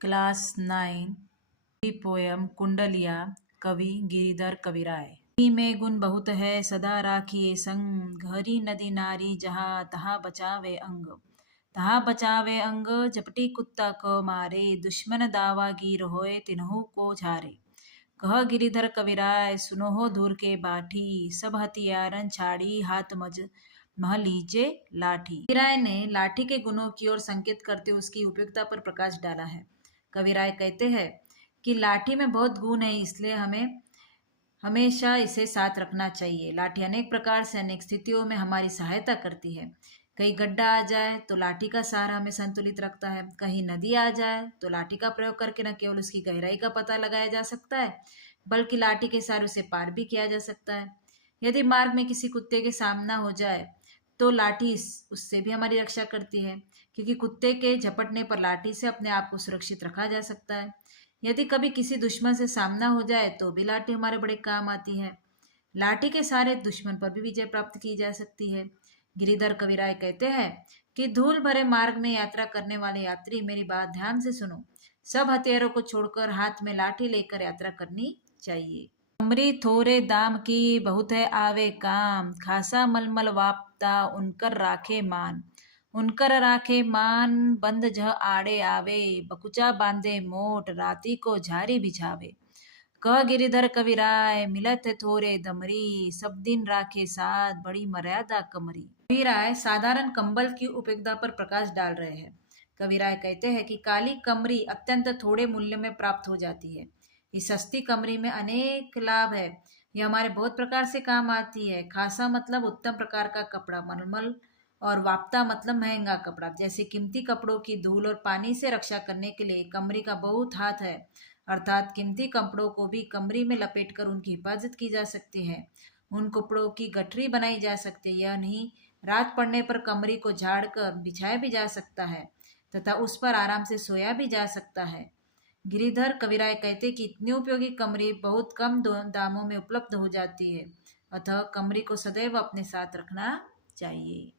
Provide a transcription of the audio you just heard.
Class 9 की poem कुंडलिया। कवि गिरिधर कविराय। नदी में गुण बहुत है सदा राखिए संग, घरी नदी नारी जहाँ तहाँ बचावे अंग। तहाँ बचावे अंग झपटी कुत्ता को मारे, दुश्मन दावागीर होए तिन्हू को झारे। कह गिरिधर कविराय सुनो हो दूर के बाठी, सब हथियारन छाड़ी हाथ मज मह लीजे लाठी। कविराय ने लाठी के गुणों की ओर संकेत करते उसकी उपयुक्तता पर प्रकाश डाला है। कविराय कहते हैं कि लाठी में बहुत गुण है, इसलिए हमें हमेशा इसे साथ रखना चाहिए। लाठी अनेक प्रकार से अनेक स्थितियों में हमारी सहायता करती है। कहीं गड्ढा आ जाए तो लाठी का सहारा हमें संतुलित रखता है। कहीं नदी आ जाए तो लाठी का प्रयोग करके न केवल उसकी गहराई का पता लगाया जा सकता है, बल्कि लाठी के सहारे उसे पार भी किया जा सकता है। यदि मार्ग में किसी कुत्ते के सामना हो जाए तो लाठी उससे भी हमारी रक्षा करती है, क्योंकि कुत्ते के झपटने पर लाठी से अपने आप को सुरक्षित रखा जा सकता है। यदि कभी किसी दुश्मन से सामना हो जाए तो भी लाठी हमारे बड़े काम आती है। लाठी के सहारे दुश्मन पर भी विजय प्राप्त की जा सकती है। गिरिधर कविराय कहते हैं कि धूल भरे मार्ग में यात्रा करने वाले यात्री मेरी बात ध्यान से सुनो। सब हथियारों को छोड़कर हाथ में लाठी लेकर यात्रा करनी चाहिए। कमरी थोरे दाम की बहुत है आवे काम, खासा मलमल वापता उनकर राखे मान। उनकर राखे मान बंद जह आड़े आवे, बकुचा बांधे मोट राती को झारी बिछावे। कह गिरिधर कविराय मिलत है थोरे दमरी, सब दिन राखे साथ बड़ी मर्यादा कमरी। कविराय साधारण कंबल की उपयोगिता पर प्रकाश डाल रहे हैं। कविराय कहते हैं कि काली कमरी अत्यंत थोड़े मूल्य में प्राप्त हो जाती है। इस सस्ती कमरी में अनेक लाभ है। यह हमारे बहुत प्रकार से काम आती है। खासा मतलब उत्तम प्रकार का कपड़ा, मलमल, और वाप्ता मतलब महंगा कपड़ा। जैसे कीमती कपड़ों की धूल और पानी से रक्षा करने के लिए कमरी का बहुत हाथ है, अर्थात कीमती कपड़ों को भी कमरी में लपेटकर उनकी हिफाजत की जा सकती है। उन कपड़ों की गठरी बनाई जा सकती है। यह नहीं, रात पड़ने पर कमरी को झाड़कर बिछाया भी जा सकता है तथा उस पर आराम से सोया भी जा सकता है। गिरिधर कविराय कहते कि इतनी उपयोगी कमरी बहुत कम दामों में उपलब्ध हो जाती है, अतः कमरी को सदैव अपने साथ रखना चाहिए।